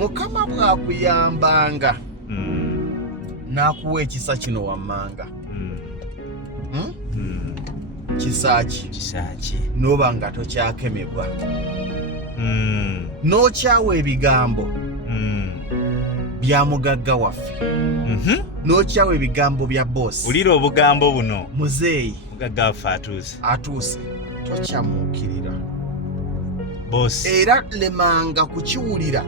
Mukama bwakuyambanga n'akuwa ekisa kino wammanga kisaaki n'oba nga tokyakemebwa n'okyawa ebigambo bya mugagga waffe n'okyawa ebigambo bya boosi ulira obugambo buno muzeeyi mugagga waffe atuuse tokyamuukirira boosi era lemanga kukiwulira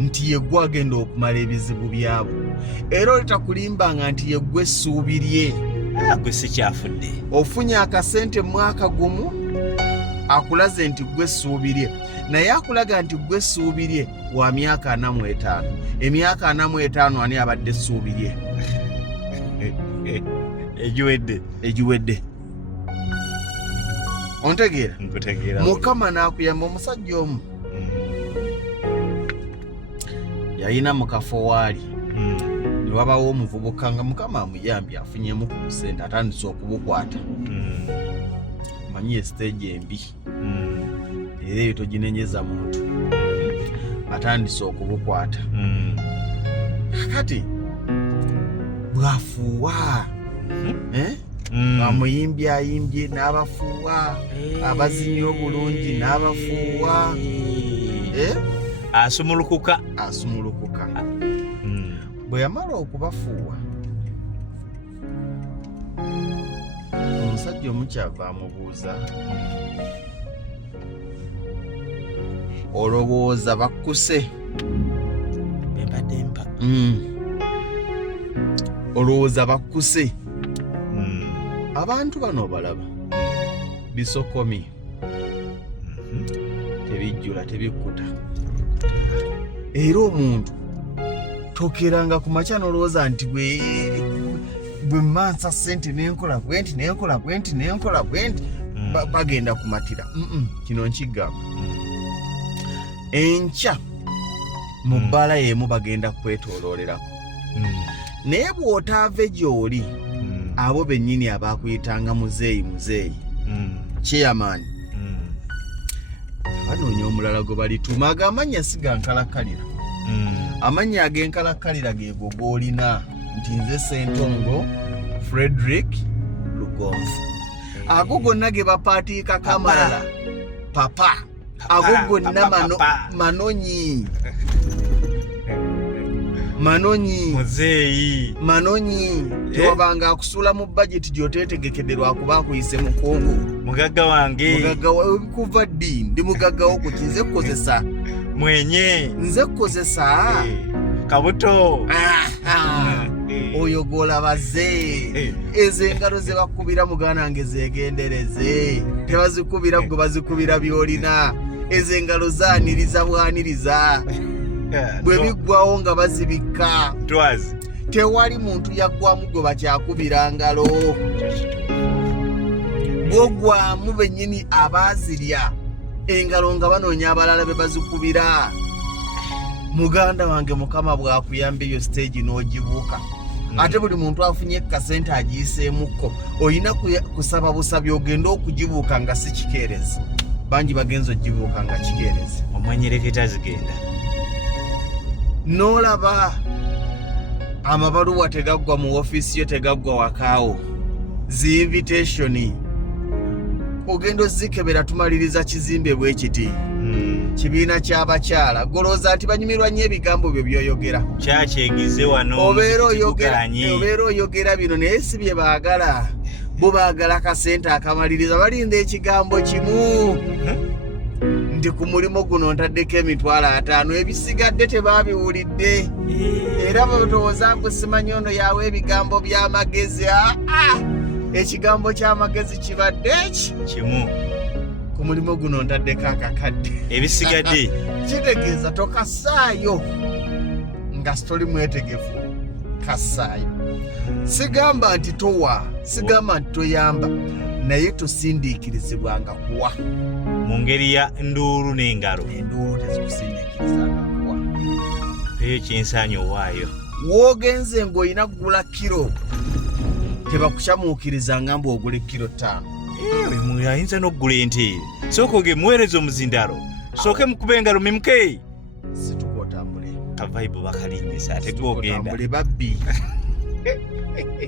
nti yeggwe agenda okumala ebizibu byabo era olitakulimbanga nti yeggwe essuubi lye gwe sikyafudde ofunye akasente mwaka gumu akulaze nti gwe essuubi lye naye akulaga nti gwe essuubi lye wa myaka 45 emyaka 45 ani abadde essuubi lye egiwedde ontegeera Mukama n'akuyamba omusajja omu yalina mu kafo waali ne wabawo omuvubuka nga Mukama amuyambye afunyemu ku busente atandise okubukwata manyi stage embi era eyo toginenyeza muntu atandise okubukwata kati bwafuuwa amuyimbye ayimbye n'abafuuwa abazinyi obulungi n'abafuuwa asumulukuka bwe yamala okubafuuwa omusajja omukyava amubuuza olowooza bakkuse olowooza bakkuse abantu bano balaba bisokomi tebijjula tebikkuta era omuntu tokeranga ku makya n'olowooza nti bwe mmansa ssente nenkola bwenti bagenda kumatira kino nkigamba enkya mu bbala y'emu bagenda kwetooloolerako naye bw'otaave gy'oli abo bennyini abaakuyitanga muzeeyi chairman banoonya omulala gwe balituma agamanya si gankalakkalira amannya ag'enkalakkalira geego g'olina nti nze Ssentongo Frederick Lugonvu ago gonna ge bapaatiikako amalala papa ago gonna manonyi tewabanga akusuula mu budget gy'oteetegekedde lwakuba akuyise mukungu mugagga wange kuva ddi ndi mugagga wo kuki nze kukozesa mwenye nze kukozesa kabuto oyo gw'olabaze ezo engalo ze bakubira muganda nge zegendereze tebazikubira gwe bazikubira by'olina ezo engalo zaaniriza bwaniriza bwe biggwawo nga bazibikka tewali muntu yaggwamu gwe bakyakubira ngalo bwogwamu bennyini abaazirya engalo nga banoonya abalala be bazikubira muganda wange Mukama bwakuyamba eyo stage n'ogibuuka ate buli muntu afunye kasente agiyiseemukko olina kusaba busabi ogenda okugibuuka nga si kikeerezi bangi bagenza ogibuuka nga kikeerezi omwanyereketa zigenda n'olaba amabaluwa tegaggwa mu ofiisi yo tegaggwa wakaawo zi-invitationi ogenda ozikebera tumaliriza kizimbe bwe kiti kibiina ky'abakyala golooza nti banyumirwa nnyo ebigambo byo byoyogera kyakyegize wano obeera oyogera bino naye si bye baagala bo baagala kasente akamaliriza balinda ekigambo kimu nti ku mulimo guno ntaddeko emitwalo 5 ebisigadde tebaabiwulidde era bwetowooza ngu simanyi ono yawa ebigambo by'amagezi ekigambo ky'amagezi kibadde kimu ku mulimo guno ntaddeko akakadde ebisigadde kitegeeza tokasaayo nga sitoli mwetegefu kasaayo sigamba nti towa sigamba nti toyamba naye tosindiikirizibwanga kuwa mu ngeri ya nduulu n'engalo enduulu tezikusindiikirizanga kuwa eyo kyensaanyi owaayo woogenze ng'olina kugula kiro tebakukyamuukirizanga mbu ogule kiro 5 ayinza n'okugula ente sooka ogemuweereza omuzindalo sooke mukube engalo mimuke situka otambule Kavaibu bakalinyisa ate gogenda. Tambule babbi.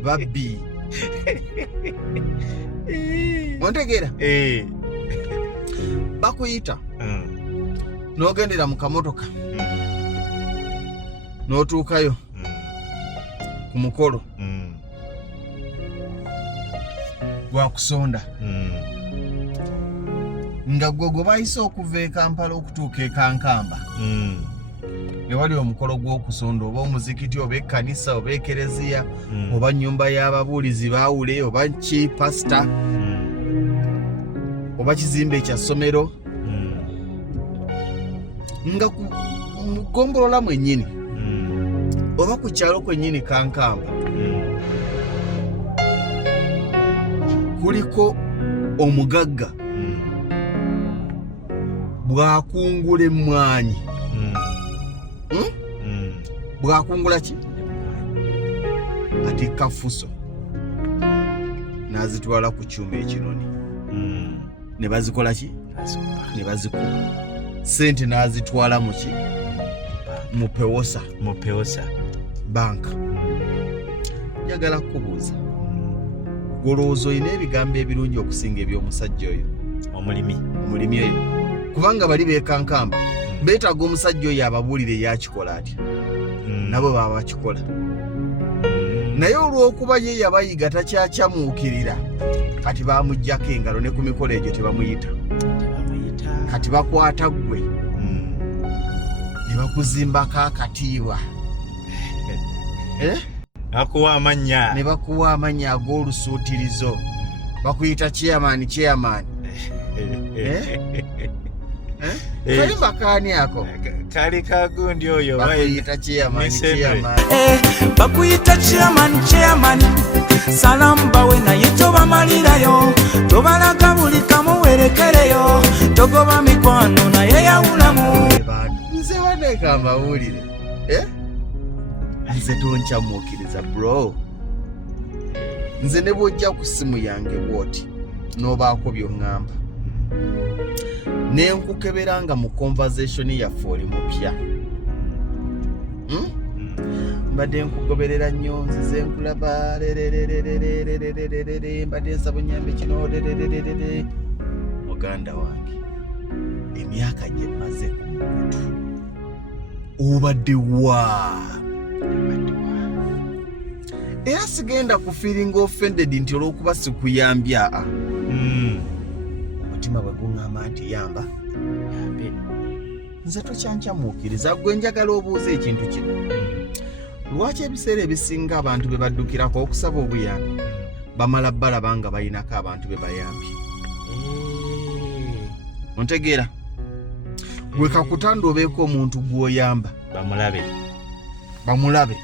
Babbi. Ontegeera? Bakuyita. N'ogendera mu kamotoka. N'otuukayo. Ku mukolo. Gwa kusonda. Nga gwe bayise okuva e Kampala okutuuka e Kankamba. Ewali omukolo gw'okusonda oba omuzikiti oba ekkanisa oba ekereziya oba nnyumba y'ababuulizi baawule oba ki pasita oba kizimbe kya ssomero nga ku ggombolola mwennyini oba ku kyalo kwennyini Kankamba kuliko omugagga bw'akungula emmwanyi bw'akungula ki atikka fuso n'azitwala ku kyuma ekinoni ne bazikola ki ne bazikuba sente n'azitwala mu ki mu pewosa banka. Njagala kubuuza golowooza olina ebigambo ebirungi okusinga eby'omusajja oyo omulimi oyo kubanga bali beekankamba beetaaga omusajja oyo ababuulire yakikola atya nabo baba bakikola naye olw'okuba ye yabayiga takyakyamuukirira kati bamuggyako engalo ne ku mikolo egyo tebamuyita kati bakwata ggwe ne bakuzimbako akatiibwa akuwa amannya ne bakuwa amannya ag'olusuutirizo bakuyita chairman kalimba kaani ako kali kagundi oyo bakuyita chairman bakuyita chairman salamu bawe naye tobamalirayo tobalaga buli kamuwerekereyo togoba mikwano naye yawulamu nze waneeka mbawulire nze tonkyamuukiriza bro nze ne bw'ojja ku ssimu yange bw'oti n'obaako by'oŋŋamba ne nkukeberanga mu conversation yaffe oli mupya mbadde nkugoberera nnyo nzize nkulaba mbadde nsaba onyambe kino muganda wange emyaka gye mmaze ku mukutu obadde wa era sigenda kufiiringa offended nti olw'okuba sikuyambya omutima bwe guŋŋamba nti yamba nze tokyankyamuukiriza gwe njagala obuuza ekintu kino lwaki ebiseera ebisinga abantu be baddukirako okusaba obuyambi bamala balaba nga balinako abantu be bayambye ontegeera gwe kakutanda obeeko omuntu gw'oyamba bamulabe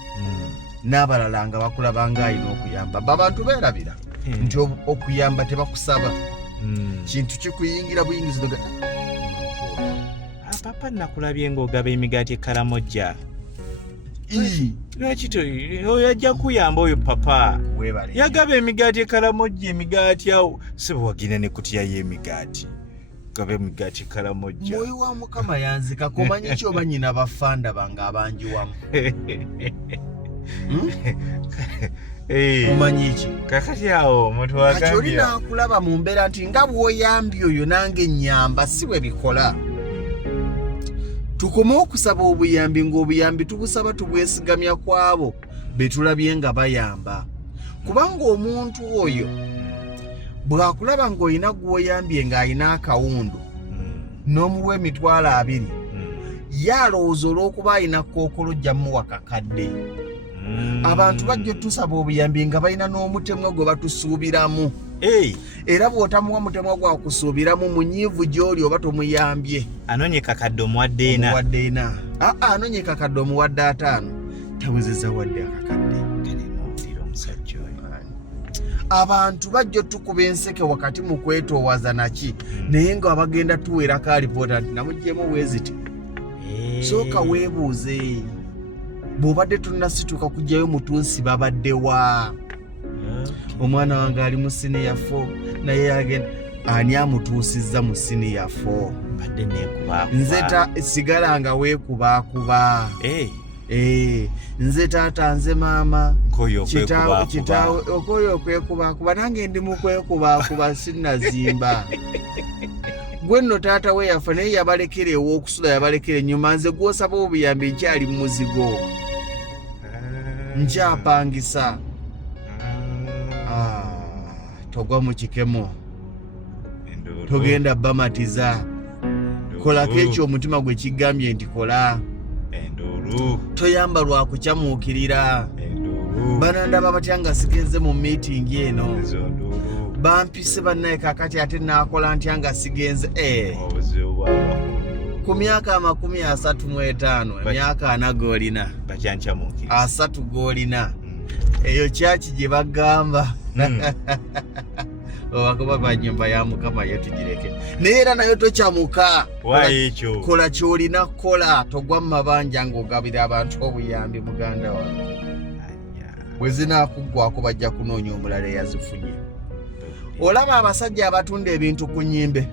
n'abalala nga bakulaba ng'alina okuyamba abantu beerabira nti okuyamba tebakusaba kintu kikuyingira buyingizi papa nakulabye ng'ogaba emigaati ekalamojja lwaki oyo ajja kuyamba oyo papa yagaba emigaati ekalamojja emigaati awo si bwewagina ne kutyayo emigaati gaba emigaati ekalamojja mwoyo wa mukama yanzika komanyi ki oba nyina bafanda bange abanjiwamu omanyi ki kakati awo omuntu kati oli naakulaba mu mbeera nti nga bw'oyambye oyo nange nnyamba si bwe bikola tukome okusaba obuyambi ng'obuyambi tubusaba tubwesigamya kwabo be tulabye nga bayamba kubanga omuntu oyo bw'akulaba ng'olina gw'oyambye ng'alina akawundu n'omuwa emitwalo 2 yalowooza olw'okuba alina kookolo ojjamuwa kakadde abantu bajja tusaba obuyambi nga balina n'omutemwa gwe batusuubiramu era bw'otamuwa mutemwa gwa kusuubiramu munyiivu gy'oli oba tomuyambye anonye kakadde omuwadde ena anonye kakadde omuwadde 5 tawezeza wadde akakadde omusajja oyo abantu bajja tukuba enseke wakati mu kwetoowaza naki naye nga abagenda tuweerako alipoota nti namuggyemu bweziti sooka weebuuze bw'obadde tunnasituka kujjayo mutunsi babaddewa omwana wange ali mu siniya 4 naye yagenda ani amutuusizza mu siniya 4 mbadde neekuba nze sigala nga weekubakuba nze taata nze maama kitaawe okoyo okwekubakuba nange ndi mu kwekubakuba sinnazimba gwe nno taata we yafa naye yabalekera ew'okusula yabalekera ennyuma nze gw'osaba obuyambi nkyali mu muzigo nkyapangisa togwa mu kikemo togenda bamatiza kolako ekyo omutima gwe kigambye nti kola toyamba lwa kukyamuukirira banandaba batya nga sigenze mu miitingi eno bampise bannaye kakati ate naakola ntya nga sigenze ku myaka 35 emyaka 4 g'olina 3 g'olina eyo kyaki gye bagamba obakuba ba nyumba ya Mukama yetugireke naye era nayo tokyamuka kola kyolina kukola togwa mu mabanja ng'ogabira abantu obuyambi muganda wange bwe zinakuggwako bajja kunoonya omulala eyazifunye olaba abasajja abatunda ebintu ku nnyimbe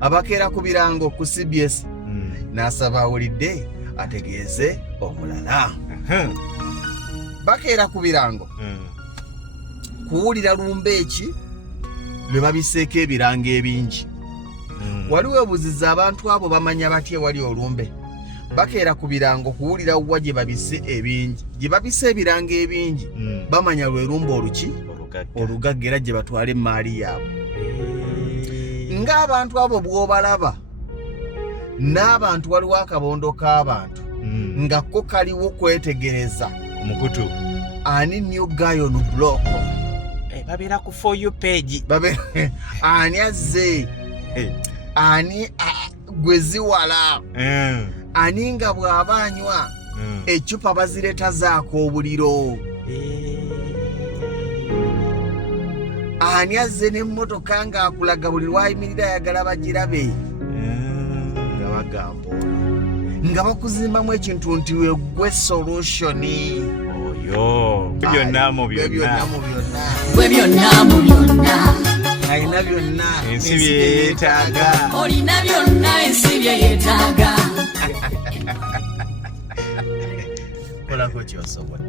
abakeera ku birango ku CBS n'asaba awulidde ategeeze omulala bakeera ku birango kuwulira lumbeeki lwe babiseeko ebirango ebingi waliwo ebuziza abantu abo bamanya batya wali olumbe bakeera ku birango kuwulira wa gye babise ebingi gye babise ebirango ebingi bamanya lwe lumba oluki olugagga era gye batwala emaali yaabwe ng'abantu abo bw'obalaba n'abantu waliwo akabondo k'abantu nga ko kaliwo kwetegereza mukutu ani new guy on block babeera ku for you page ani azze ani gweziwala ani nga bw'abanywa ecupa bazireta zaako obuliro ani azze n'emmotoka ng'akulaga buli lwayimirira ayagala bagirabe nga bagamba nga bakuzimbamu ekintu nti wegwe solutioni byonna mu byonna alina byonna ensi byeyeetaaga olina byonna ensi byeyeetaaga kolako kyosobola